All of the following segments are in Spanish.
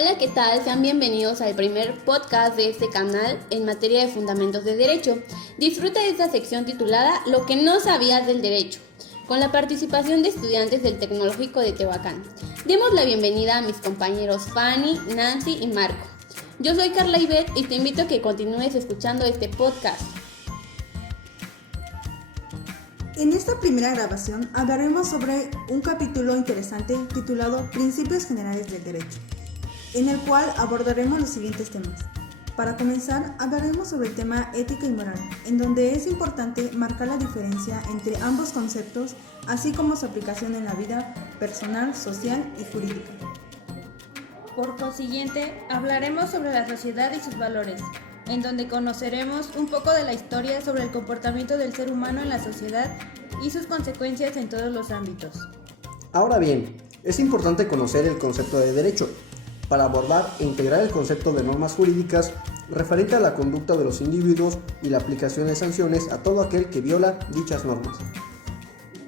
Hola, ¿qué tal? Sean bienvenidos al primer podcast de este canal en materia de fundamentos de derecho. Disfruta de esta sección titulada Lo que no sabías del derecho, con la participación de estudiantes del Tecnológico de Tehuacán. Demos la bienvenida a mis compañeros Fanny, Nancy y Marco. Yo soy Carla Ivette y te invito a que continúes escuchando este podcast. En esta primera grabación hablaremos sobre un capítulo interesante titulado Principios Generales del Derecho, en el cual abordaremos los siguientes temas. Para comenzar, hablaremos sobre el tema ética y moral, en donde es importante marcar la diferencia entre ambos conceptos, así como su aplicación en la vida personal, social y jurídica. Por consiguiente, hablaremos sobre la sociedad y sus valores, en donde conoceremos un poco de la historia sobre el comportamiento del ser humano en la sociedad y sus consecuencias en todos los ámbitos. Ahora bien, es importante conocer el concepto de derecho, para abordar e integrar el concepto de normas jurídicas referente a la conducta de los individuos y la aplicación de sanciones a todo aquel que viola dichas normas.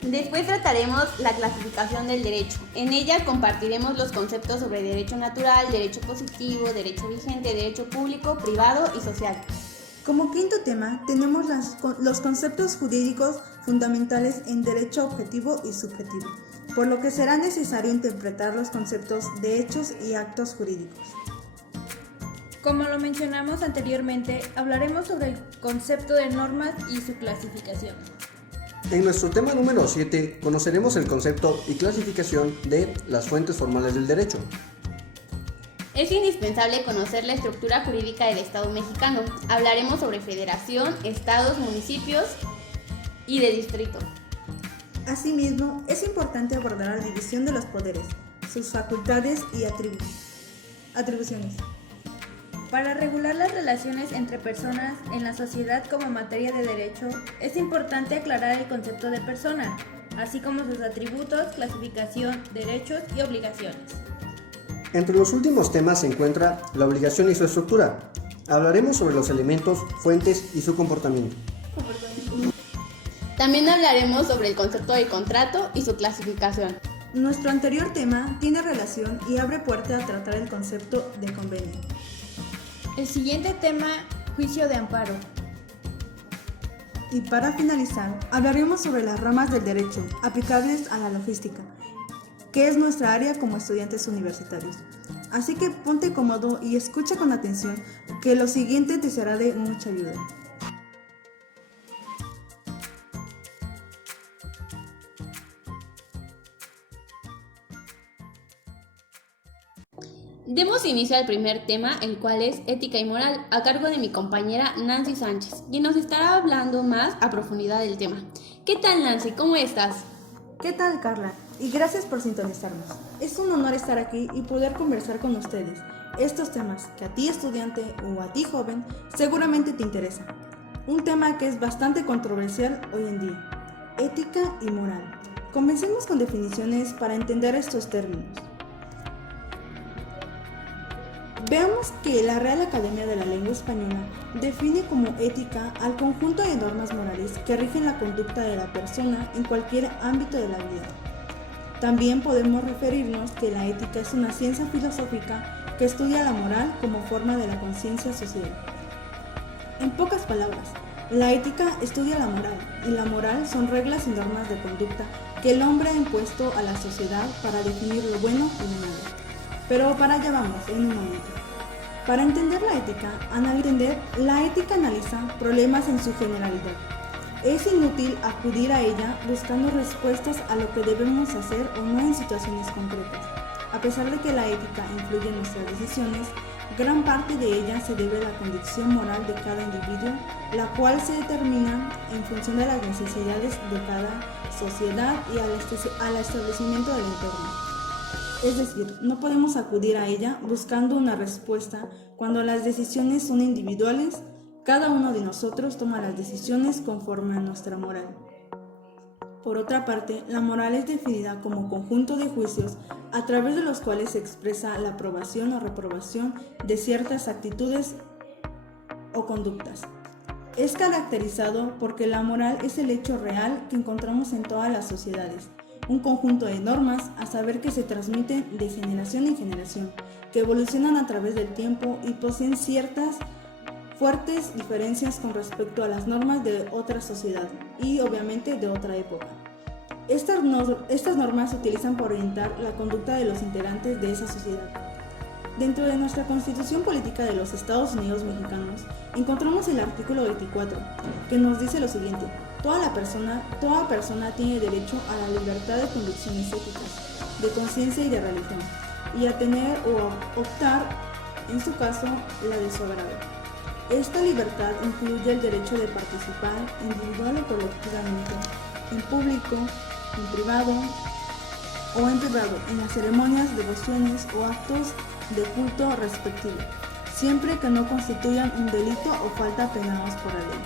Después trataremos la clasificación del derecho. En ella compartiremos los conceptos sobre derecho natural, derecho positivo, derecho vigente, derecho público, privado y social. Como quinto tema, tenemos los conceptos jurídicos fundamentales en derecho objetivo y subjetivo, por lo que será necesario interpretar los conceptos de hechos y actos jurídicos. Como lo mencionamos anteriormente, hablaremos sobre el concepto de normas y su clasificación. En nuestro tema número 7 conoceremos el concepto y clasificación de las fuentes formales del derecho. Es indispensable conocer la estructura jurídica del Estado mexicano. Hablaremos sobre federación, estados, municipios y de distrito. Asimismo, es importante abordar la división de los poderes, sus facultades y atribuciones. Para regular las relaciones entre personas en la sociedad como materia de derecho, es importante aclarar el concepto de persona, así como sus atributos, clasificación, derechos y obligaciones. Entre los últimos temas se encuentra la obligación y su estructura. Hablaremos sobre los elementos, fuentes y su comportamiento. También hablaremos sobre el concepto de contrato y su clasificación. Nuestro anterior tema tiene relación y abre puerta a tratar el concepto de convenio. El siguiente tema, juicio de amparo. Y para finalizar, hablaremos sobre las ramas del derecho aplicables a la logística, que es nuestra área como estudiantes universitarios. Así que ponte cómodo y escucha con atención, que lo siguiente te será de mucha ayuda. Demos inicio al primer tema, el cual es ética y moral, a cargo de mi compañera Nancy Sánchez, quien nos estará hablando más a profundidad del tema. ¿Qué tal, Nancy? ¿Cómo estás? ¿Qué tal, Carla? Y gracias por sintonizarnos. Es un honor estar aquí y poder conversar con ustedes estos temas que a ti, estudiante, o a ti, joven, seguramente te interesan. Un tema que es bastante controversial hoy en día: ética y moral. Comencemos con definiciones para entender estos términos. Veamos que la Real Academia de la Lengua Española define como ética al conjunto de normas morales que rigen la conducta de la persona en cualquier ámbito de la vida. También podemos referirnos que la ética es una ciencia filosófica que estudia la moral como forma de la conciencia social. En pocas palabras, la ética estudia la moral, y la moral son reglas y normas de conducta que el hombre ha impuesto a la sociedad para definir lo bueno y lo malo. Pero para allá vamos en un momento. Para entender la ética analiza problemas en su generalidad. Es inútil acudir a ella buscando respuestas a lo que debemos hacer o no en situaciones concretas. A pesar de que la ética influye en nuestras decisiones, gran parte de ella se debe a la condición moral de cada individuo, la cual se determina en función de las necesidades de cada sociedad y al establecimiento del entorno. Es decir, no podemos acudir a ella buscando una respuesta cuando las decisiones son individuales. Cada uno de nosotros toma las decisiones conforme a nuestra moral. Por otra parte, la moral es definida como conjunto de juicios a través de los cuales se expresa la aprobación o reprobación de ciertas actitudes o conductas. Es caracterizado porque la moral es el hecho real que encontramos en todas las sociedades, un conjunto de normas, a saber que se transmiten de generación en generación, que evolucionan a través del tiempo y poseen ciertas fuertes diferencias con respecto a las normas de otra sociedad y obviamente de otra época. Estas normas se utilizan para orientar la conducta de los integrantes de esa sociedad. Dentro de nuestra Constitución Política de los Estados Unidos Mexicanos, encontramos el artículo 24, que nos dice lo siguiente: toda persona tiene derecho a la libertad de convicciones éticas, de conciencia y de religión, y a tener o a optar, en su caso, la de su agrado. Esta libertad incluye el derecho de participar, individual o colectivamente, en público, en privado, en las ceremonias, devociones o actos de culto respectivo, siempre que no constituyan un delito o falta penados por la ley.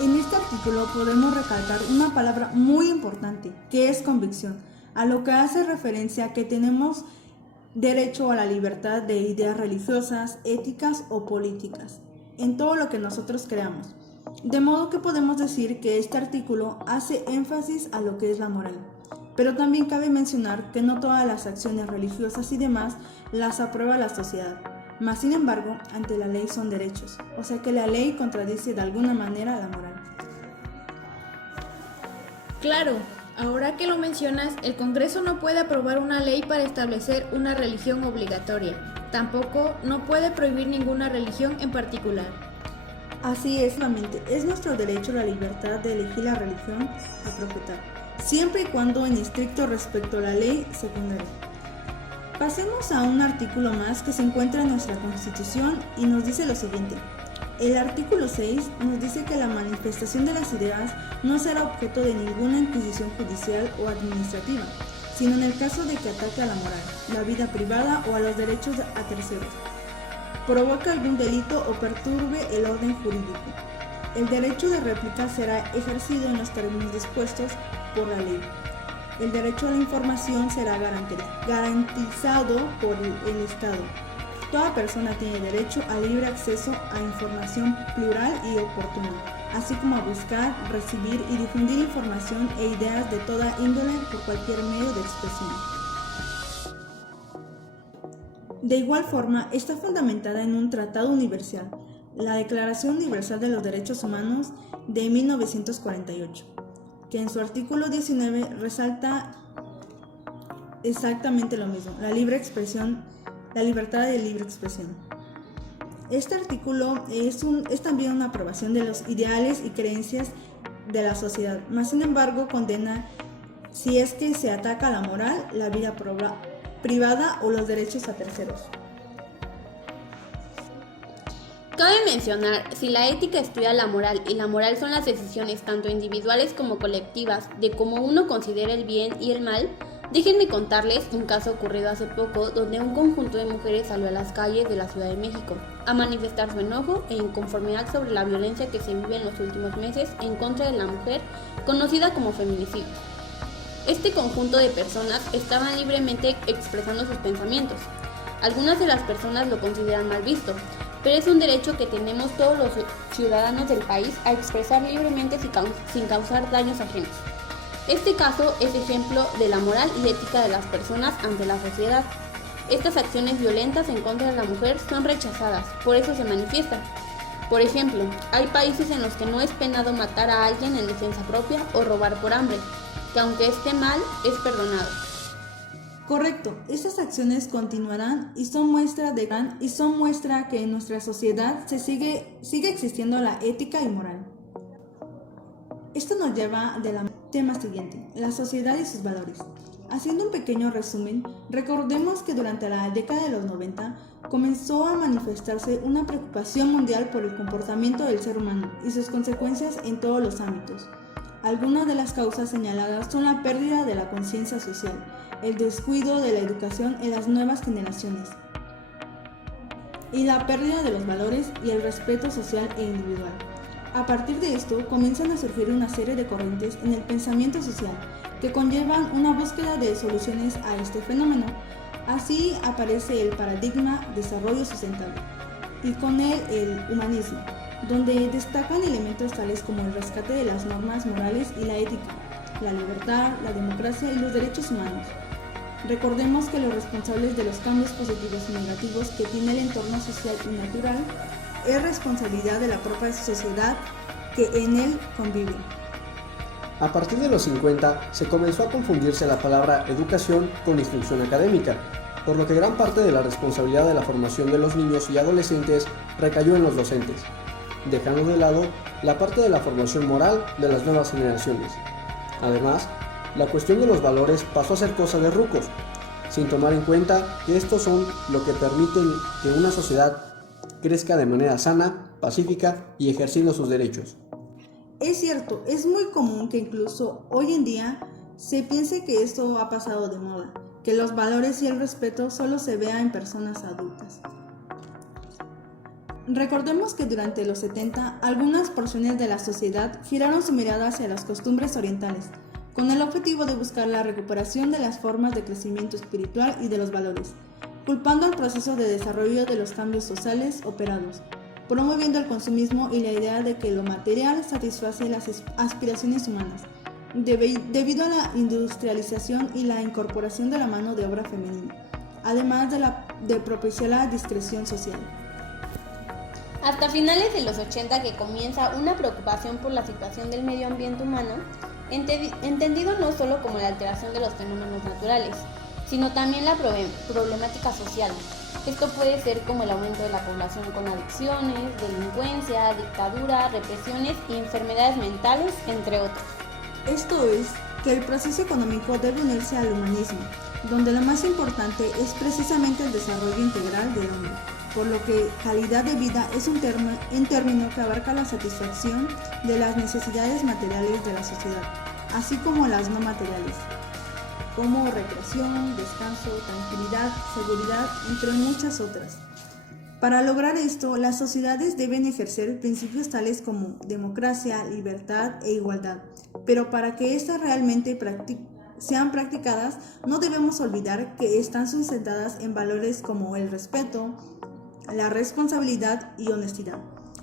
En este artículo podemos recalcar una palabra muy importante, que es convicción, a lo que hace referencia a que tenemos derecho a la libertad de ideas religiosas, éticas o políticas, en todo lo que nosotros creamos. De modo que podemos decir que este artículo hace énfasis a lo que es la moral. Pero también cabe mencionar que no todas las acciones religiosas y demás las aprueba la sociedad, mas sin embargo, ante la ley son derechos, o sea que la ley contradice de alguna manera la moral. Claro, ahora que lo mencionas, el Congreso no puede aprobar una ley para establecer una religión obligatoria. Tampoco no puede prohibir ninguna religión en particular. Así es, es nuestro derecho a la libertad de elegir la religión a profetar, siempre y cuando en estricto respecto a la ley secundaria. Pasemos a un artículo más que se encuentra en nuestra Constitución y nos dice lo siguiente. El artículo 6 nos dice que la manifestación de las ideas no será objeto de ninguna inquisición judicial o administrativa, sino en el caso de que ataque a la moral, la vida privada o a los derechos a terceros, provoque algún delito o perturbe el orden jurídico. El derecho de réplica será ejercido en los términos dispuestos por la ley. El derecho a la información será garantizado por el Estado. Toda persona tiene derecho al libre acceso a información plural y oportuna, así como a buscar, recibir y difundir información e ideas de toda índole por cualquier medio de expresión. De igual forma, está fundamentada en un tratado universal, la Declaración Universal de los Derechos Humanos de 1948, que en su artículo 19 resalta exactamente lo mismo, la libertad de libre expresión. Este artículo es también una aprobación de los ideales y creencias de la sociedad, mas sin embargo condena si es que se ataca la moral, la vida privada o los derechos a terceros. Cabe mencionar, si la ética estudia la moral y la moral son las decisiones tanto individuales como colectivas de cómo uno considera el bien y el mal, déjenme contarles un caso ocurrido hace poco donde un conjunto de mujeres salió a las calles de la Ciudad de México a manifestar su enojo e inconformidad sobre la violencia que se vive en los últimos meses en contra de la mujer, conocida como feminicidio. Este conjunto de personas estaban libremente expresando sus pensamientos. Algunas de las personas lo consideran mal visto, pero es un derecho que tenemos todos los ciudadanos del país a expresar libremente sin causar daños ajenos. Este caso es ejemplo de la moral y ética de las personas ante la sociedad. Estas acciones violentas en contra de la mujer son rechazadas, por eso se manifiestan. Por ejemplo, hay países en los que no es penado matar a alguien en defensa propia o robar por hambre, que aunque esté mal, es perdonado. Correcto, estas acciones continuarán y son muestra que en nuestra sociedad sigue existiendo la ética y moral. Esto nos lleva al tema siguiente, la sociedad y sus valores. Haciendo un pequeño resumen, recordemos que durante la década de los 90 comenzó a manifestarse una preocupación mundial por el comportamiento del ser humano y sus consecuencias en todos los ámbitos. Algunas de las causas señaladas son la pérdida de la conciencia social, el descuido de la educación en las nuevas generaciones y la pérdida de los valores y el respeto social e individual. A partir de esto, comienzan a surgir una serie de corrientes en el pensamiento social que conllevan una búsqueda de soluciones a este fenómeno. Así aparece el paradigma desarrollo sustentable y con él el humanismo, donde destacan elementos tales como el rescate de las normas morales y la ética, la libertad, la democracia y los derechos humanos. Recordemos que los responsables de los cambios positivos y negativos que tiene el entorno social y natural es responsabilidad de la propia sociedad que en él convive. A partir de los 50 se comenzó a confundirse la palabra educación con instrucción académica, por lo que gran parte de la responsabilidad de la formación de los niños y adolescentes recayó en los docentes, dejando de lado la parte de la formación moral de las nuevas generaciones. Además, la cuestión de los valores pasó a ser cosa de rucos, sin tomar en cuenta que estos son lo que permiten que una sociedad crezca de manera sana, pacífica y ejerciendo sus derechos. Es cierto, es muy común que incluso hoy en día se piense que esto ha pasado de moda, que los valores y el respeto solo se vea en personas adultas. Recordemos que durante los 70 algunas porciones de la sociedad giraron su mirada hacia las costumbres orientales, con el objetivo de buscar la recuperación de las formas de crecimiento espiritual y de los valores, culpando al proceso de desarrollo de los cambios sociales operados, promoviendo el consumismo y la idea de que lo material satisface las aspiraciones humanas, debido a la industrialización y la incorporación de la mano de obra femenina, además de propiciar la discreción social. Hasta finales de los 80 que comienza una preocupación por la situación del medio ambiente humano, entendido no solo como la alteración de los fenómenos naturales, sino también la problemática social. Esto puede ser como el aumento de la población con adicciones, delincuencia, dictadura, represiones y enfermedades mentales, entre otros. Esto es que el proceso económico debe unirse al humanismo, donde lo más importante es precisamente el desarrollo integral del hombre, por lo que calidad de vida es un término que abarca la satisfacción de las necesidades materiales de la sociedad, así como las no materiales, como recreación, descanso, tranquilidad, seguridad, entre muchas otras. Para lograr esto, las sociedades deben ejercer principios tales como democracia, libertad e igualdad, pero para que éstas realmente sean practicadas, no debemos olvidar que están sustentadas en valores como el respeto, la responsabilidad y honestidad.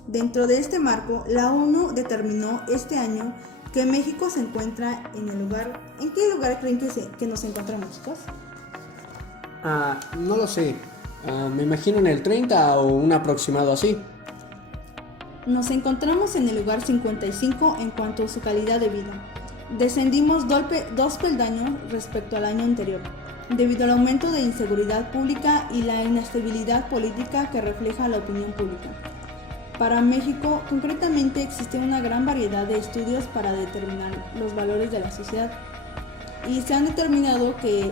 Dentro de este marco, la ONU determinó este año que México se encuentra en el lugar... ¿En qué lugar creen que nos encontramos, chicos? No lo sé. Me imagino en el 30 o un aproximado así. Nos encontramos en el lugar 55 en cuanto a su calidad de vida. Descendimos 2 peldaños respecto al año anterior, debido al aumento de inseguridad pública y la inestabilidad política que refleja la opinión pública. Para México, concretamente, existe una gran variedad de estudios para determinar los valores de la sociedad, y se han determinado que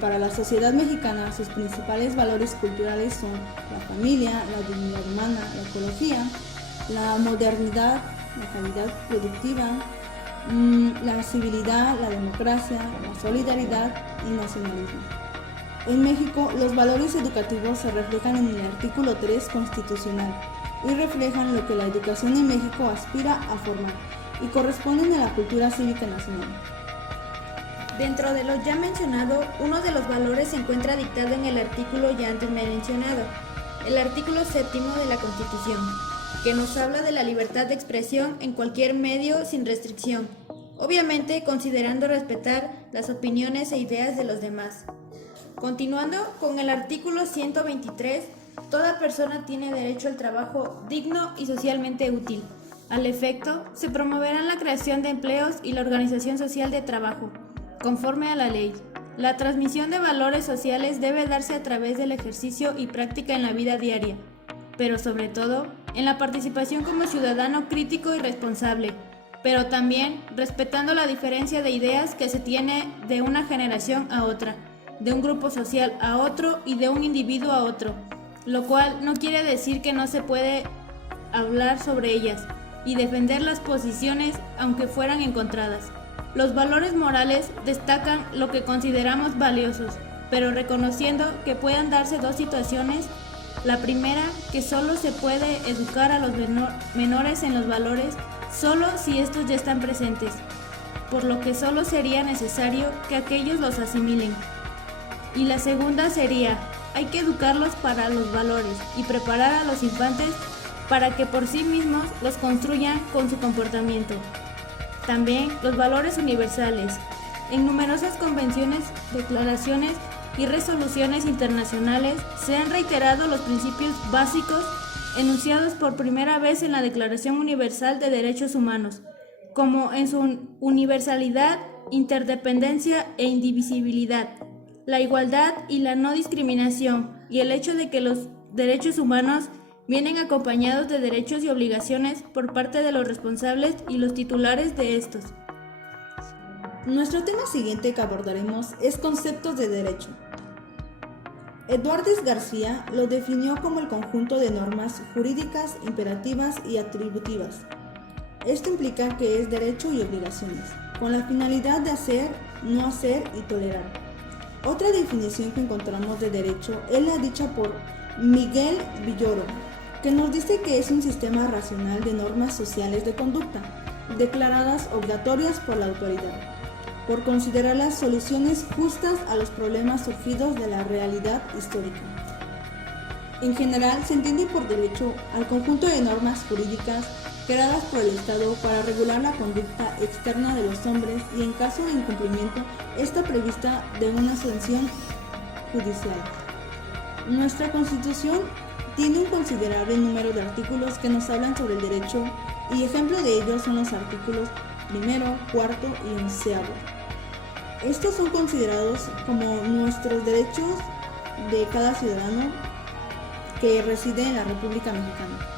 para la sociedad mexicana sus principales valores culturales son la familia, la dignidad humana, la ecología, la modernidad, la calidad productiva, la civilidad, la democracia, la solidaridad y nacionalismo. En México, los valores educativos se reflejan en el artículo 3 constitucional y reflejan lo que la educación en México aspira a formar y corresponden a la cultura cívica nacional. Dentro de lo ya mencionado, uno de los valores se encuentra dictado en el artículo ya antes mencionado, el artículo 7º de la Constitución, que nos habla de la libertad de expresión en cualquier medio sin restricción, obviamente considerando respetar las opiniones e ideas de los demás. Continuando con el artículo 123, toda persona tiene derecho al trabajo digno y socialmente útil. Al efecto, se promoverá la creación de empleos y la organización social de trabajo, conforme a la ley. La transmisión de valores sociales debe darse a través del ejercicio y práctica en la vida diaria, pero sobre todo en la participación como ciudadano crítico y responsable, pero también respetando la diferencia de ideas que se tiene de una generación a otra, de un grupo social a otro y de un individuo a otro, lo cual no quiere decir que no se puede hablar sobre ellas y defender las posiciones aunque fueran encontradas. Los valores morales destacan lo que consideramos valiosos, pero reconociendo que puedan darse dos situaciones. La primera, que solo se puede educar a los menores en los valores solo si estos ya están presentes, por lo que solo sería necesario que aquellos los asimilen. Y la segunda sería, hay que educarlos para los valores y preparar a los infantes para que por sí mismos los construyan con su comportamiento. También los valores universales. En numerosas convenciones, declaraciones y resoluciones internacionales se han reiterado los principios básicos enunciados por primera vez en la Declaración Universal de Derechos Humanos, como en su universalidad, interdependencia e indivisibilidad, la igualdad y la no discriminación, y el hecho de que los derechos humanos vienen acompañados de derechos y obligaciones por parte de los responsables y los titulares de estos. Nuestro tema siguiente que abordaremos es conceptos de derecho. Eduardes García lo definió como el conjunto de normas jurídicas, imperativas y atributivas. Esto implica que es derecho y obligaciones, con la finalidad de hacer, no hacer y tolerar. Otra definición que encontramos de derecho es la dicha por Miguel Villoro, que nos dice que es un sistema racional de normas sociales de conducta, declaradas obligatorias por la autoridad, por considerar las soluciones justas a los problemas surgidos de la realidad histórica. En general, se entiende por derecho al conjunto de normas jurídicas creadas por el Estado para regular la conducta externa de los hombres y en caso de incumplimiento, está prevista de una sanción judicial. Nuestra Constitución tiene un considerable número de artículos que nos hablan sobre el derecho y ejemplo de ellos son los artículos 1, 4 y 11. Estos son considerados como nuestros derechos de cada ciudadano que reside en la República Mexicana.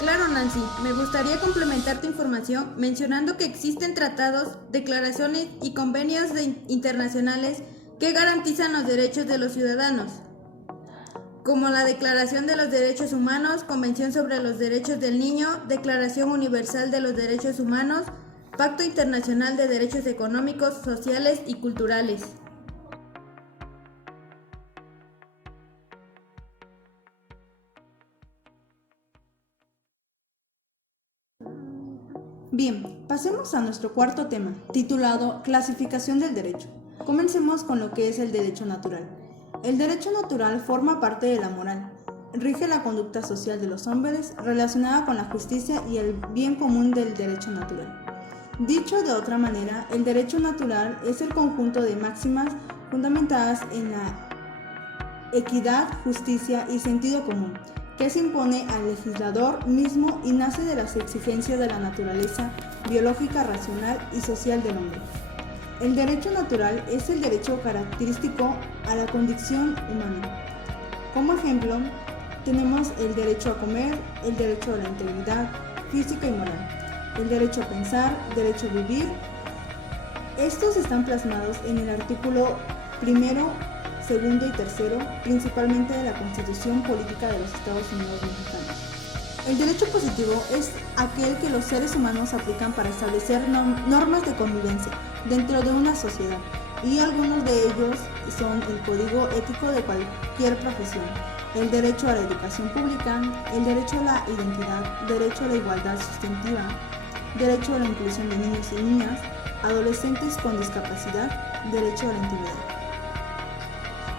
Claro, Nancy, me gustaría complementar tu información mencionando que existen tratados, declaraciones y convenios internacionales que garantizan los derechos de los ciudadanos, como la Declaración de los Derechos Humanos, Convención sobre los Derechos del Niño, Declaración Universal de los Derechos Humanos, Pacto Internacional de Derechos Económicos, Sociales y Culturales. Bien, pasemos a nuestro cuarto tema, titulado Clasificación del Derecho. Comencemos con lo que es el derecho natural. El derecho natural forma parte de la moral. Rige la conducta social de los hombres relacionada con la justicia y el bien común del derecho natural. Dicho de otra manera, el derecho natural es el conjunto de máximas fundamentadas en la equidad, justicia y sentido común, que se impone al legislador mismo y nace de las exigencias de la naturaleza biológica, racional y social del hombre. El derecho natural es el derecho característico a la condición humana. Como ejemplo, tenemos el derecho a comer, el derecho a la integridad física y moral, el derecho a pensar, derecho a vivir. Estos están plasmados en el artículo 1, 2 y 3, principalmente de la Constitución Política de los Estados Unidos Mexicanos. El derecho positivo es aquel que los seres humanos aplican para establecer normas de convivencia dentro de una sociedad, y algunos de ellos son el código ético de cualquier profesión, el derecho a la educación pública, el derecho a la identidad, derecho a la igualdad sustantiva, derecho a la inclusión de niños y niñas, adolescentes con discapacidad, derecho a la intimidad.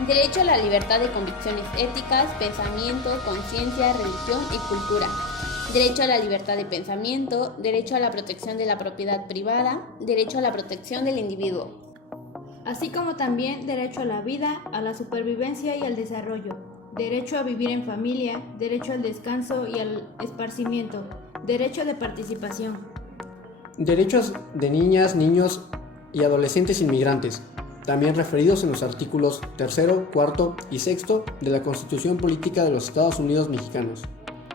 Derecho a la libertad de convicciones éticas, pensamiento, conciencia, religión y cultura. Derecho a la libertad de pensamiento, derecho a la protección de la propiedad privada, derecho a la protección del individuo. Así como también derecho a la vida, a la supervivencia y al desarrollo, derecho a vivir en familia, derecho al descanso y al esparcimiento, derecho de participación. Derechos de niñas, niños y adolescentes inmigrantes, también referidos en los artículos 3, 4 y 6 de la Constitución Política de los Estados Unidos Mexicanos.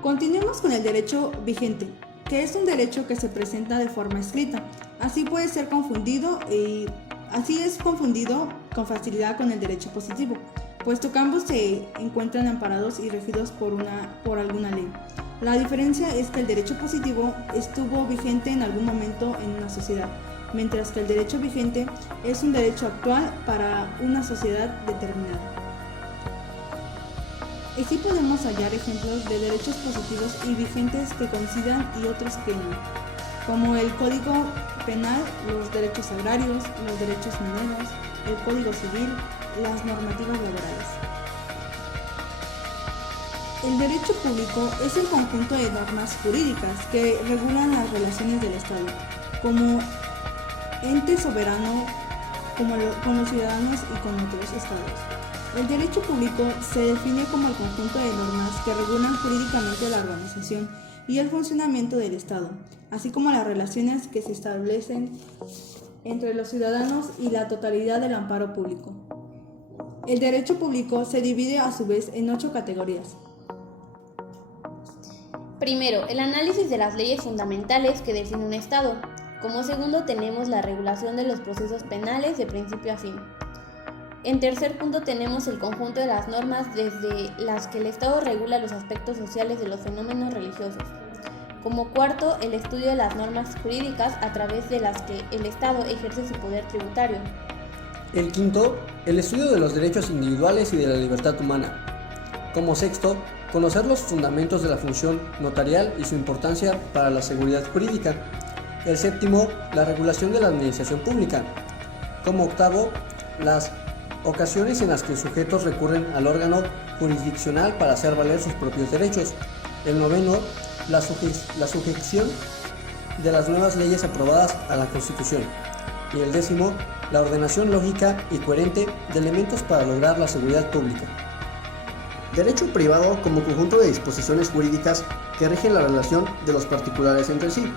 Continuemos con el derecho vigente, que es un derecho que se presenta de forma escrita. Así puede ser confundido con facilidad con el derecho positivo, puesto que ambos se encuentran amparados y regidos por alguna ley. La diferencia es que el derecho positivo estuvo vigente en algún momento en una sociedad, mientras que el derecho vigente es un derecho actual para una sociedad determinada. Aquí podemos hallar ejemplos de derechos positivos y vigentes que coincidan y otros que no, como el Código Penal, los derechos agrarios, los derechos mineros, el Código Civil, las normativas laborales. El derecho público es el conjunto de normas jurídicas que regulan las relaciones del Estado. como ente soberano con los ciudadanos y con otros estados. El derecho público se define como el conjunto de normas que regulan jurídicamente la organización y el funcionamiento del Estado, así como las relaciones que se establecen entre los ciudadanos y la totalidad del amparo público. El derecho público se divide a su vez en 8 categorías. Primero, el análisis de las leyes fundamentales que define un Estado. Como segundo, tenemos la regulación de los procesos penales de principio a fin. En tercer punto tenemos el conjunto de las normas desde las que el Estado regula los aspectos sociales de los fenómenos religiosos. Como cuarto, el estudio de las normas jurídicas a través de las que el Estado ejerce su poder tributario. El quinto, el estudio de los derechos individuales y de la libertad humana. Como sexto, conocer los fundamentos de la función notarial y su importancia para la seguridad jurídica. El séptimo, la regulación de la administración pública. Como octavo, las ocasiones en las que sujetos recurren al órgano jurisdiccional para hacer valer sus propios derechos. El noveno, la sujeción de las nuevas leyes aprobadas a la Constitución. Y el décimo, la ordenación lógica y coherente de elementos para lograr la seguridad pública. Derecho privado como conjunto de disposiciones jurídicas que rigen la relación de los particulares entre sí.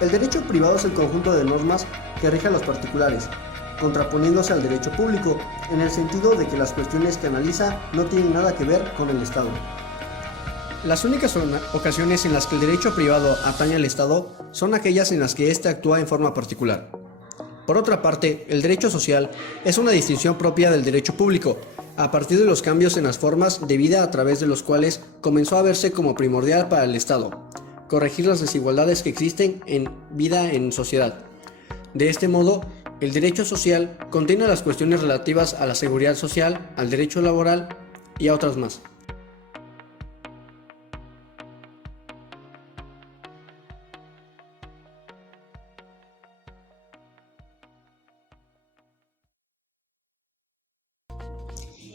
El derecho privado es el conjunto de normas que rigen a los particulares, contraponiéndose al derecho público, en el sentido de que las cuestiones que analiza no tienen nada que ver con el Estado. Las únicas ocasiones en las que el derecho privado atañe al Estado son aquellas en las que éste actúa en forma particular. Por otra parte, el derecho social es una distinción propia del derecho público, a partir de los cambios en las formas de vida a través de los cuales comenzó a verse como primordial para el Estado corregir las desigualdades que existen en vida en sociedad. De este modo, el derecho social contiene las cuestiones relativas a la seguridad social, al derecho laboral y a otras más.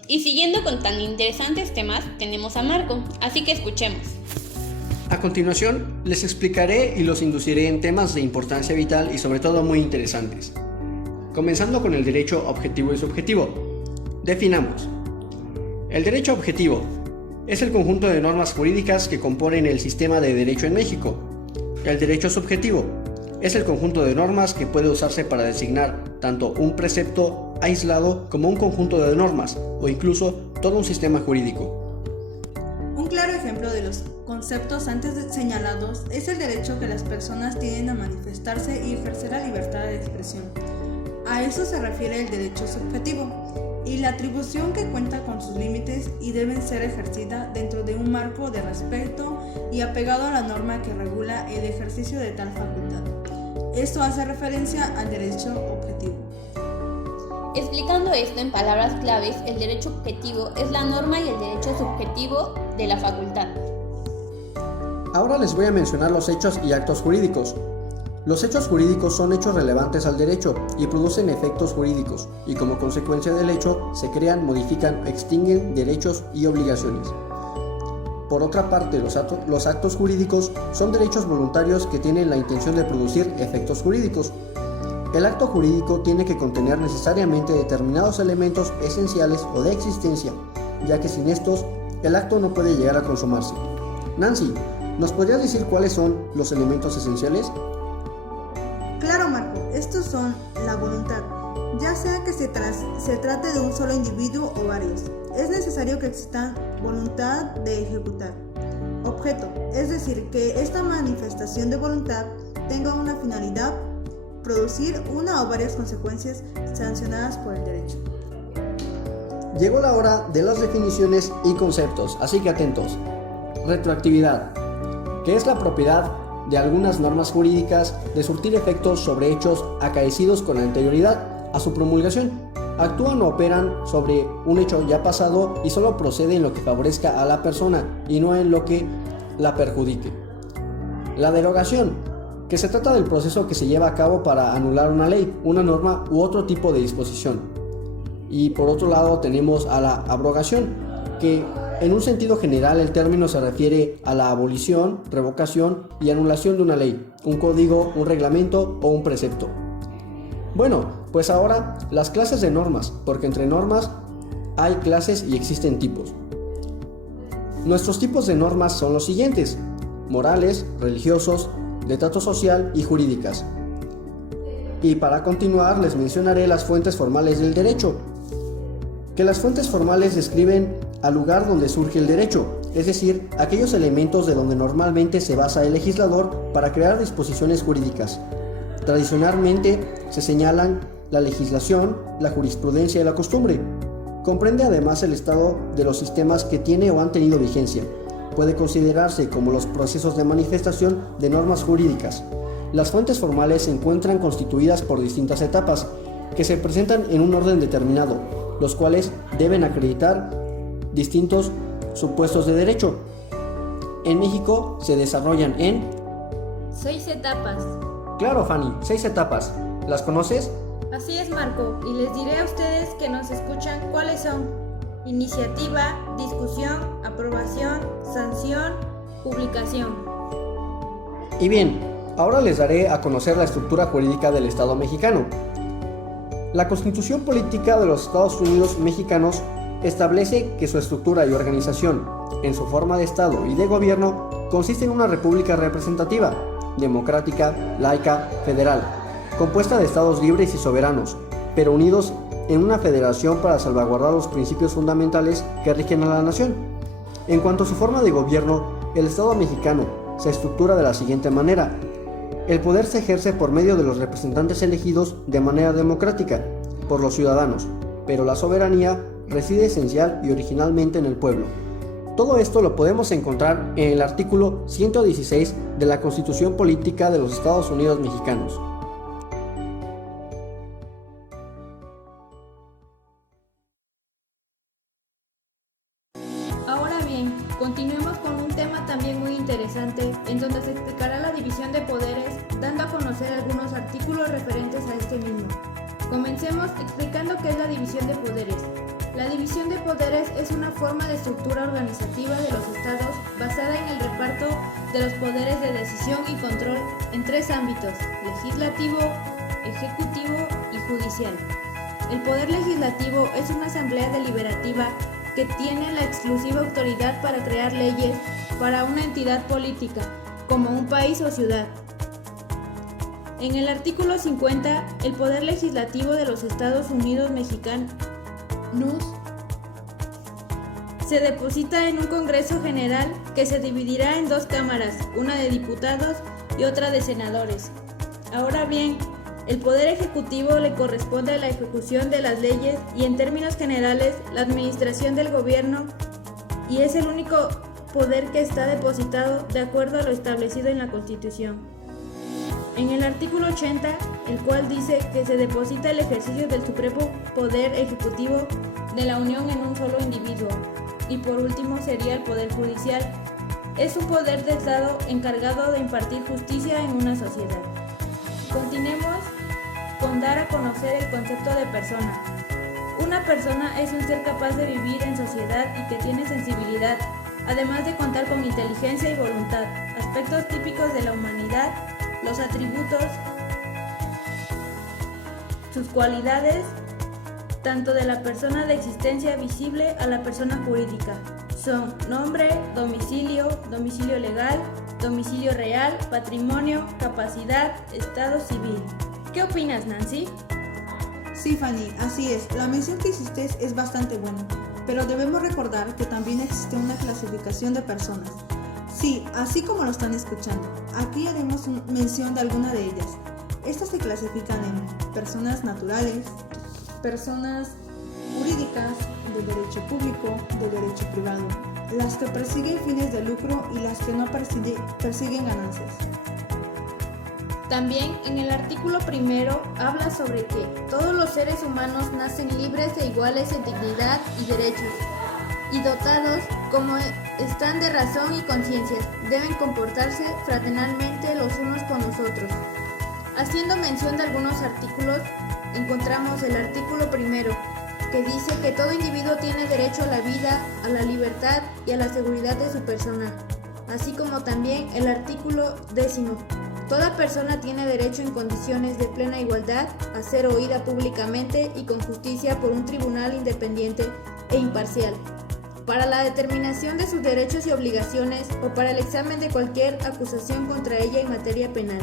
Y siguiendo con tan interesantes temas, tenemos a Marco, así que escuchemos. A continuación, les explicaré y los induciré en temas de importancia vital y sobre todo muy interesantes. Comenzando con el derecho objetivo y subjetivo. Definamos. El derecho objetivo es el conjunto de normas jurídicas que componen el sistema de derecho en México. El derecho subjetivo es el conjunto de normas que puede usarse para designar tanto un precepto aislado como un conjunto de normas o incluso todo un sistema jurídico. Un claro ejemplo de los conceptos antes señalados es el derecho que las personas tienen a manifestarse y ejercer la libertad de expresión. A eso se refiere el derecho subjetivo y la atribución que cuenta con sus límites y deben ser ejercida dentro de un marco de respeto y apegado a la norma que regula el ejercicio de tal facultad. Esto hace referencia al derecho objetivo. Explicando esto en palabras claves, el derecho objetivo es la norma y el derecho subjetivo de la facultad. Ahora les voy a mencionar los hechos y actos jurídicos. Los hechos jurídicos son hechos relevantes al derecho y producen efectos jurídicos, y como consecuencia del hecho se crean, modifican o extinguen derechos y obligaciones. Por otra parte, los actos jurídicos son derechos voluntarios que tienen la intención de producir efectos jurídicos. El acto jurídico tiene que contener necesariamente determinados elementos esenciales o de existencia, ya que sin estos, el acto no puede llegar a consumarse. Nancy, ¿nos podrías decir cuáles son los elementos esenciales? Claro, Marco, estos son la voluntad, ya sea que se trate de un solo individuo o varios. Es necesario que exista voluntad de ejecutar. Objeto, es decir, que esta manifestación de voluntad tenga una finalidad, producir una o varias consecuencias sancionadas por el derecho. Llegó la hora de las definiciones y conceptos, así que atentos. Retroactividad, que es la propiedad de algunas normas jurídicas de surtir efectos sobre hechos acaecidos con anterioridad a su promulgación. Actúan o operan sobre un hecho ya pasado y solo procede en lo que favorezca a la persona y no en lo que la perjudique. La derogación, que se trata del proceso que se lleva a cabo para anular una ley, una norma u otro tipo de disposición. Y por otro lado tenemos a la abrogación, que En un sentido general, el término se refiere a la abolición, revocación y anulación de una ley, un código, un reglamento o un precepto. Bueno, pues ahora las clases de normas, porque entre normas hay clases y existen tipos. Nuestros tipos de normas son los siguientes: morales, religiosos, de trato social y jurídicas. Y para continuar les mencionaré las fuentes formales del derecho, que las fuentes formales describen al lugar donde surge el derecho, es decir, aquellos elementos de donde normalmente se basa el legislador para crear disposiciones jurídicas. Tradicionalmente se señalan la legislación, la jurisprudencia y la costumbre. Comprende además el estado de los sistemas que tiene o han tenido vigencia. Puede considerarse como los procesos de manifestación de normas jurídicas. Las fuentes formales se encuentran constituidas por distintas etapas, que se presentan en un orden determinado, los cuales deben acreditar distintos supuestos de derecho. En México se desarrollan en 6 etapas. Claro, Fanny, 6 etapas. ¿Las conoces? Así es, Marco, y les diré a ustedes que nos escuchan cuáles son: iniciativa, discusión, aprobación, sanción, publicación. Y bien, ahora les daré a conocer la estructura jurídica del Estado mexicano. La Constitución Política de los Estados Unidos Mexicanos establece que su estructura y organización, en su forma de Estado y de gobierno, consiste en una república representativa, democrática, laica, federal, compuesta de estados libres y soberanos, pero unidos en una federación para salvaguardar los principios fundamentales que rigen a la nación. En cuanto a su forma de gobierno, el Estado mexicano se estructura de la siguiente manera: el poder se ejerce por medio de los representantes elegidos de manera democrática por los ciudadanos, pero la soberanía reside esencial y originalmente en el pueblo. Todo esto lo podemos encontrar en el artículo 116 de la Constitución Política de los Estados Unidos Mexicanos. Ahora bien, continuemos con un tema también muy interesante, en donde se explicará la división de poderes, dando a conocer algunos artículos referentes a este mismo. Comencemos explicando qué es la división de poderes. La división de poderes es una forma de estructura organizativa de los estados basada en el reparto de los poderes de decisión y control en 3 ámbitos: legislativo, ejecutivo y judicial. El poder legislativo es una asamblea deliberativa que tiene la exclusiva autoridad para crear leyes para una entidad política, como un país o ciudad. En el artículo 50, el poder legislativo de los Estados Unidos Mexicanos se deposita en un Congreso General que se dividirá en 2 cámaras, una de diputados y otra de senadores. Ahora bien, el Poder Ejecutivo le corresponde a la ejecución de las leyes y, en términos generales, la administración del gobierno, y es el único poder que está depositado de acuerdo a lo establecido en la Constitución. En el artículo 80, el cual dice que se deposita el ejercicio del supremo Poder Ejecutivo de la Unión en un solo individuo. Y por último sería el Poder Judicial. Es un poder del Estado encargado de impartir justicia en una sociedad. Continuemos con dar a conocer el concepto de persona. Una persona es un ser capaz de vivir en sociedad y que tiene sensibilidad, además de contar con inteligencia y voluntad, aspectos típicos de la humanidad. Los atributos, sus cualidades, tanto de la persona de existencia visible a la persona jurídica, son nombre, domicilio, domicilio legal, domicilio real, patrimonio, capacidad, estado civil. ¿Qué opinas, Nancy? Sí, Fanny, así es. La mención que hiciste es bastante buena, pero debemos recordar que también existe una clasificación de personas. Sí, así como lo están escuchando, aquí haremos mención de alguna de ellas. Estas se clasifican en personas naturales, personas jurídicas, de derecho público, de derecho privado, las que persiguen fines de lucro y las que no persiguen ganancias. También en el artículo 1 habla sobre que todos los seres humanos nacen libres e iguales en dignidad y derechos, y dotados como están de razón y conciencia, deben comportarse fraternalmente los unos con los otros. Haciendo mención de algunos artículos, encontramos el artículo 1, que dice que todo individuo tiene derecho a la vida, a la libertad y a la seguridad de su persona, así como también el artículo 10. Toda persona tiene derecho en condiciones de plena igualdad a ser oída públicamente y con justicia por un tribunal independiente e imparcial, para la determinación de sus derechos y obligaciones o para el examen de cualquier acusación contra ella en materia penal.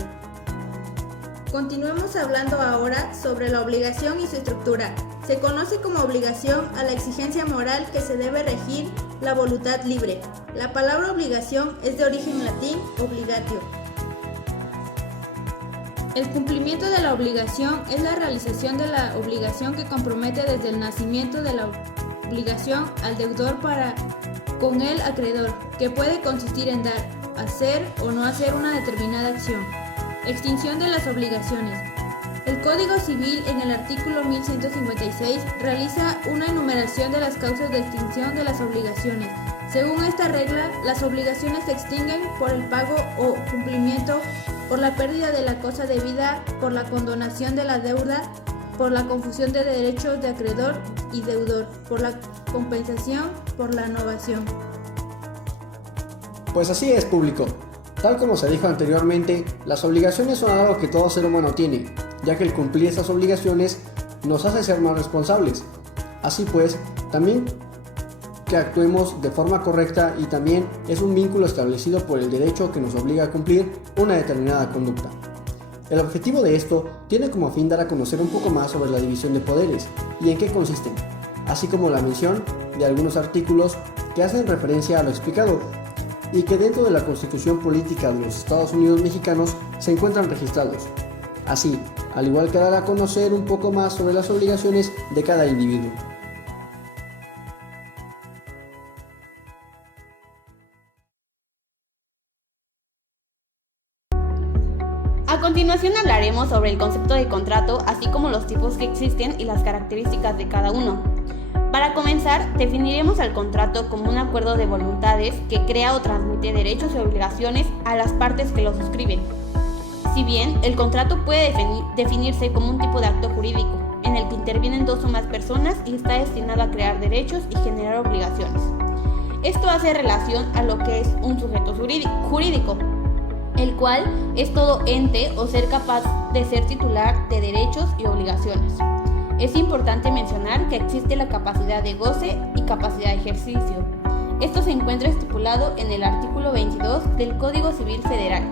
Continuemos hablando ahora sobre la obligación y su estructura. Se conoce como obligación a la exigencia moral que se debe regir la voluntad libre. La palabra obligación es de origen latín obligatio. El cumplimiento de la obligación es la realización de la obligación que compromete desde el nacimiento de la obligación al deudor para con el acreedor, que puede consistir en dar, hacer o no hacer una determinada acción. Extinción de las obligaciones. El Código Civil en el artículo 1156 realiza una enumeración de las causas de extinción de las obligaciones. Según esta regla, las obligaciones se extinguen por el pago o cumplimiento, por la pérdida de la cosa debida, por la condonación de la deuda, por la confusión de derechos de acreedor y deudor, por la compensación, por la novación. Pues así es, público. Tal como se dijo anteriormente, las obligaciones son algo que todo ser humano tiene, ya que el cumplir esas obligaciones nos hace ser más responsables. Así pues, también que actuemos de forma correcta y también es un vínculo establecido por el derecho que nos obliga a cumplir una determinada conducta. El objetivo de esto tiene como fin dar a conocer un poco más sobre la división de poderes y en qué consisten, así como la mención de algunos artículos que hacen referencia a lo explicado y que dentro de la Constitución Política de los Estados Unidos Mexicanos se encuentran registrados. Así, al igual que dar a conocer un poco más sobre las obligaciones de cada individuo. A continuación hablaremos sobre el concepto de contrato, así como los tipos que existen y las características de cada uno. Para comenzar, definiremos al contrato como un acuerdo de voluntades que crea o transmite derechos y obligaciones a las partes que lo suscriben. Si bien el contrato puede definirse como un tipo de acto jurídico, en el que intervienen dos o más personas y está destinado a crear derechos y generar obligaciones. Esto hace relación a lo que es un sujeto jurídico, el cual es todo ente o ser capaz de ser titular de derechos y obligaciones. Es importante mencionar que existe la capacidad de goce y capacidad de ejercicio. Esto se encuentra estipulado en el artículo 22 del Código Civil Federal.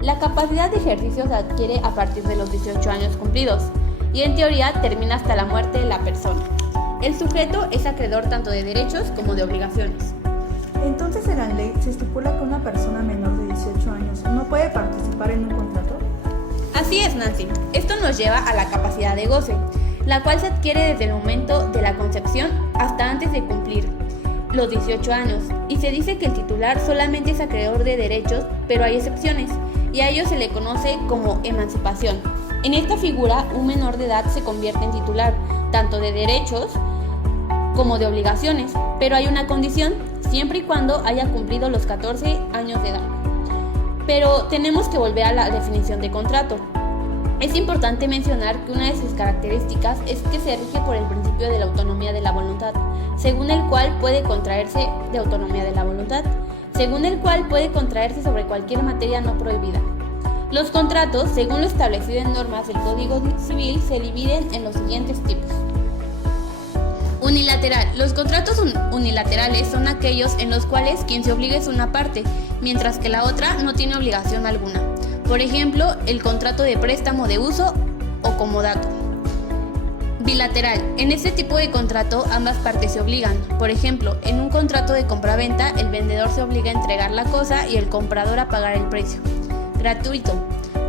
La capacidad de ejercicio se adquiere a partir de los 18 años cumplidos y en teoría termina hasta la muerte de la persona. El sujeto es acreedor tanto de derechos como de obligaciones. Entonces, en la ley se estipula que una persona menor de 18 años no puede participar en un contrato. Así es, Nancy. Esto nos lleva a la capacidad de goce, la cual se adquiere desde el momento de la concepción hasta antes de cumplir los 18 años, y se dice que el titular solamente es acreedor de derechos, pero hay excepciones, y a ello se le conoce como emancipación. En esta figura, un menor de edad se convierte en titular, tanto de derechos como de obligaciones, pero hay una condición, siempre y cuando haya cumplido los 14 años de edad. Pero tenemos que volver a la definición de contrato. Es importante mencionar que una de sus características es que se rige por el principio de la autonomía de la voluntad, según el cual puede contraerse sobre cualquier materia no prohibida. Los contratos, según lo establecido en normas del Código Civil, se dividen en los siguientes tipos. Unilateral. Los contratos unilaterales son aquellos en los cuales quien se obliga es una parte, mientras que la otra no tiene obligación alguna. Por ejemplo, el contrato de préstamo de uso o comodato. Bilateral. En este tipo de contrato ambas partes se obligan. Por ejemplo, en un contrato de compraventa el vendedor se obliga a entregar la cosa y el comprador a pagar el precio. Gratuito.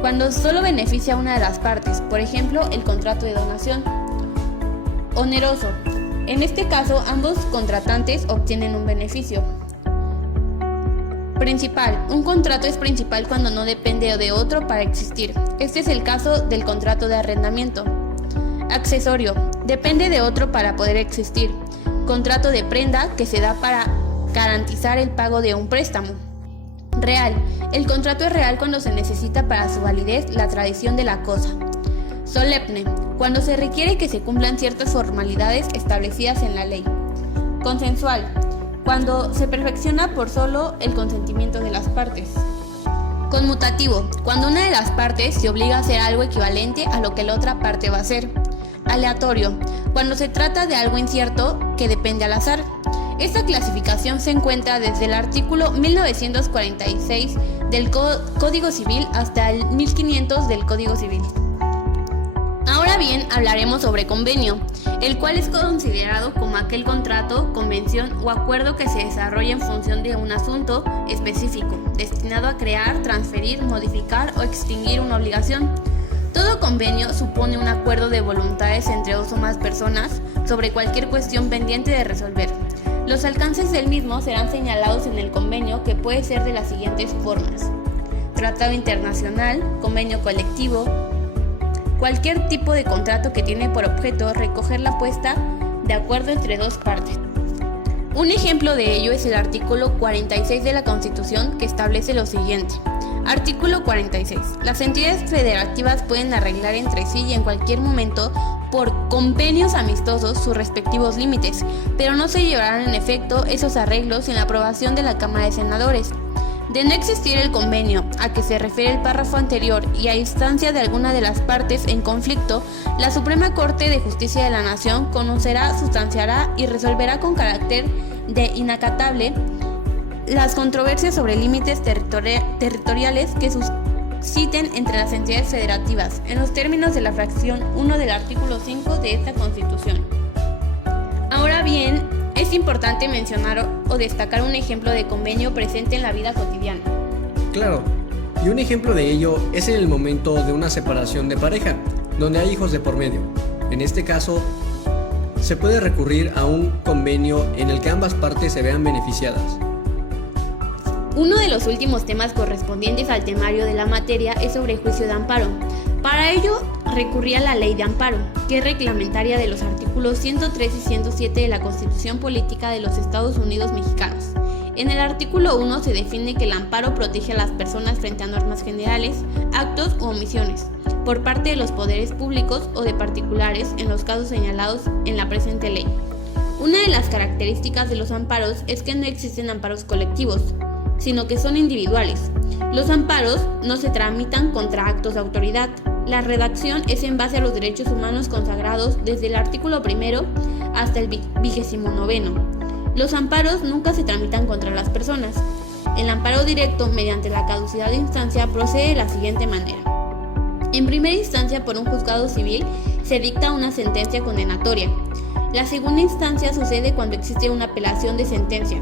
Cuando solo beneficia a una de las partes, por ejemplo, el contrato de donación. Oneroso. En este caso, ambos contratantes obtienen un beneficio. Principal. Un contrato es principal cuando no depende de otro para existir. Este es el caso del contrato de arrendamiento. Accesorio. Depende de otro para poder existir. Contrato de prenda que se da para garantizar el pago de un préstamo. Real. El contrato es real cuando se necesita para su validez la tradición de la cosa. Solemne, cuando se requiere que se cumplan ciertas formalidades establecidas en la ley. Consensual, cuando se perfecciona por solo el consentimiento de las partes. Conmutativo, cuando una de las partes se obliga a hacer algo equivalente a lo que la otra parte va a hacer. Aleatorio, cuando se trata de algo incierto que depende al azar. Esta clasificación se encuentra desde el artículo 1946 del Código Civil hasta el 1500 del Código Civil. Ahora bien, hablaremos sobre convenio, el cual es considerado como aquel contrato, convención o acuerdo que se desarrolla en función de un asunto específico, destinado a crear, transferir, modificar o extinguir una obligación. Todo convenio supone un acuerdo de voluntades entre dos o más personas sobre cualquier cuestión pendiente de resolver. Los alcances del mismo serán señalados en el convenio, que puede ser de las siguientes formas: tratado internacional, convenio colectivo, cualquier tipo de contrato que tiene por objeto recoger la puesta de acuerdo entre dos partes. Un ejemplo de ello es el artículo 46 de la Constitución, que establece lo siguiente. Artículo 46. Las entidades federativas pueden arreglar entre sí y en cualquier momento por convenios amistosos sus respectivos límites, pero no se llevarán en efecto esos arreglos sin la aprobación de la Cámara de Senadores. De no existir el convenio a que se refiere el párrafo anterior y a instancia de alguna de las partes en conflicto, la Suprema Corte de Justicia de la Nación conocerá, sustanciará y resolverá con carácter de inacatable las controversias sobre límites territoriales que susciten entre las entidades federativas, en los términos de la fracción 1 del artículo 5 de esta Constitución. Ahora bien, es importante mencionar o destacar un ejemplo de convenio presente en la vida cotidiana. Claro, y un ejemplo de ello es en el momento de una separación de pareja, donde hay hijos de por medio. En este caso, se puede recurrir a un convenio en el que ambas partes se vean beneficiadas. Uno de los últimos temas correspondientes al temario de la materia es sobre juicio de amparo. Para ello, recurrí a la Ley de Amparo, que es reglamentaria de los artículos 103 y 107 de la Constitución Política de los Estados Unidos Mexicanos. En el artículo 1 se define que el amparo protege a las personas frente a normas generales, actos u omisiones, por parte de los poderes públicos o de particulares en los casos señalados en la presente ley. Una de las características de los amparos es que no existen amparos colectivos, sino que son individuales. Los amparos no se tramitan contra actos de autoridad. La redacción es en base a los derechos humanos consagrados desde el artículo 1 hasta el 29. Los amparos nunca se tramitan contra las personas. El amparo directo mediante la caducidad de instancia procede de la siguiente manera. En primera instancia, por un juzgado civil, se dicta una sentencia condenatoria. La segunda instancia sucede cuando existe una apelación de sentencia.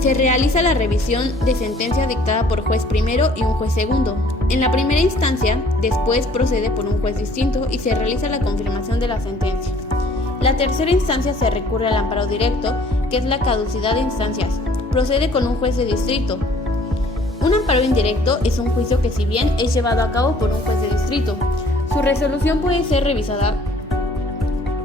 Se realiza la revisión de sentencia dictada por juez primero y un juez segundo. En la primera instancia, después procede por un juez distinto y se realiza la confirmación de la sentencia. La tercera instancia se recurre al amparo directo, que es la caducidad de instancias. Procede con un juez de distrito. Un amparo indirecto es un juicio que, si bien es llevado a cabo por un juez de distrito, su resolución puede ser revisada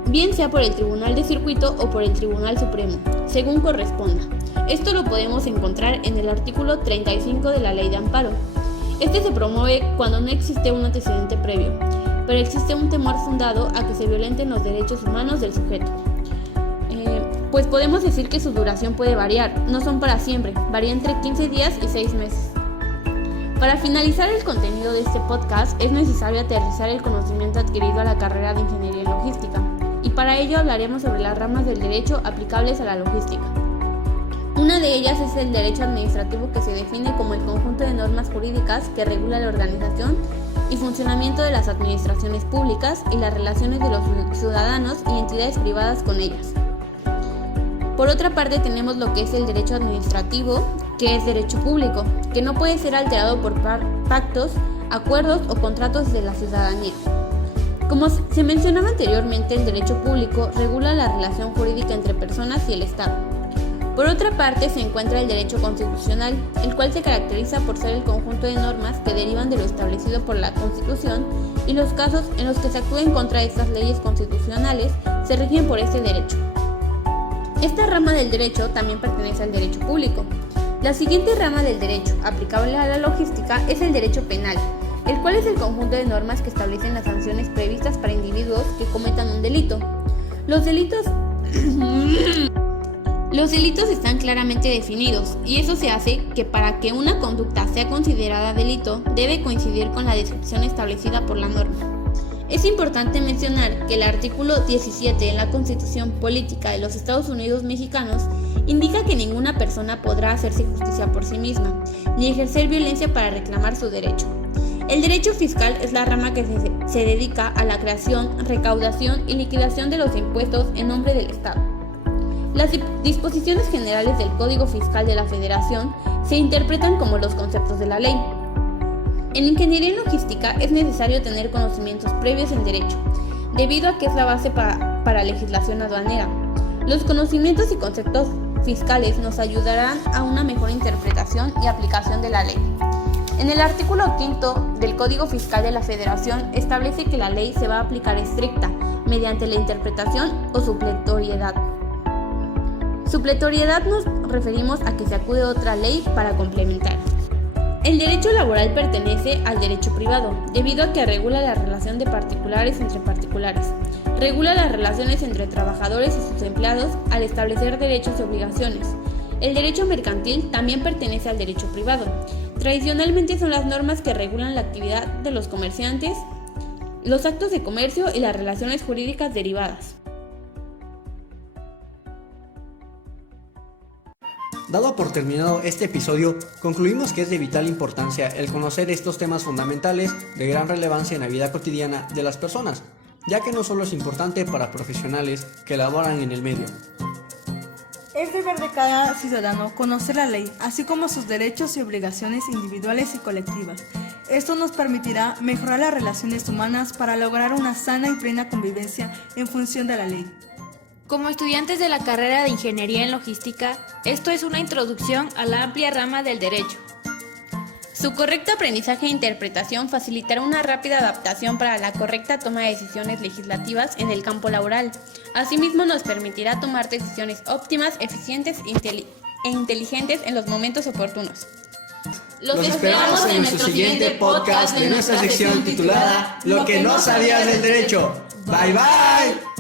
bien sea por el Tribunal de Circuito o por el Tribunal Supremo, según corresponda. Esto lo podemos encontrar en el artículo 35 de la Ley de Amparo. Este se promueve cuando no existe un antecedente previo, pero existe un temor fundado a que se violenten los derechos humanos del sujeto. Pues podemos decir que su duración puede variar, no son para siempre, varía entre 15 días y 6 meses. Para finalizar el contenido de este podcast, es necesario aterrizar el conocimiento adquirido a la carrera de Ingeniería en Logística, y para ello hablaremos sobre las ramas del derecho aplicables a la logística. Una de ellas es el derecho administrativo, que se define como el conjunto de normas jurídicas que regula la organización y funcionamiento de las administraciones públicas y las relaciones de los ciudadanos y entidades privadas con ellas. Por otra parte, tenemos lo que es el derecho administrativo, que es derecho público, que no puede ser alterado por pactos, acuerdos o contratos de la ciudadanía. Como se mencionaba anteriormente, el derecho público regula la relación jurídica entre personas y el Estado. Por otra parte, se encuentra el derecho constitucional, el cual se caracteriza por ser el conjunto de normas que derivan de lo establecido por la Constitución, y los casos en los que se actúa en contra de estas leyes constitucionales se rigen por este derecho. Esta rama del derecho también pertenece al derecho público. La siguiente rama del derecho aplicable a la logística es el derecho penal, el cual es el conjunto de normas que establecen las sanciones previstas para individuos que cometan un delito. Los delitos están claramente definidos y eso se hace que para que una conducta sea considerada delito debe coincidir con la descripción establecida por la norma. Es importante mencionar que el artículo 17 en la Constitución Política de los Estados Unidos Mexicanos indica que ninguna persona podrá hacerse justicia por sí misma, ni ejercer violencia para reclamar su derecho. El derecho fiscal es la rama que se dedica a la creación, recaudación y liquidación de los impuestos en nombre del Estado. Las disposiciones generales del Código Fiscal de la Federación se interpretan como los conceptos de la ley. En ingeniería y logística es necesario tener conocimientos previos en derecho, debido a que es la base para legislación aduanera. Los conocimientos y conceptos fiscales nos ayudarán a una mejor interpretación y aplicación de la ley. En el artículo 5 del Código Fiscal de la Federación establece que la ley se va a aplicar estricta mediante la interpretación o supletoriedad. Supletoriedad nos referimos a que se acude a otra ley para complementar. El derecho laboral pertenece al derecho privado, debido a que regula la relación de particulares entre particulares. Regula las relaciones entre trabajadores y sus empleados al establecer derechos y obligaciones. El derecho mercantil también pertenece al derecho privado. Tradicionalmente son las normas que regulan la actividad de los comerciantes, los actos de comercio y las relaciones jurídicas derivadas. Dado por terminado este episodio, concluimos que es de vital importancia el conocer estos temas fundamentales de gran relevancia en la vida cotidiana de las personas, ya que no solo es importante para profesionales que laboran en el medio. Es deber de cada ciudadano conocer la ley, así como sus derechos y obligaciones individuales y colectivas. Esto nos permitirá mejorar las relaciones humanas para lograr una sana y plena convivencia en función de la ley. Como estudiantes de la carrera de Ingeniería en Logística, esto es una introducción a la amplia rama del derecho. Su correcto aprendizaje e interpretación facilitará una rápida adaptación para la correcta toma de decisiones legislativas en el campo laboral. Asimismo, nos permitirá tomar decisiones óptimas, eficientes e inteligentes en los momentos oportunos. Los esperamos en nuestro siguiente podcast de nuestra sección titulada Lo que no sabías del derecho. Bye bye.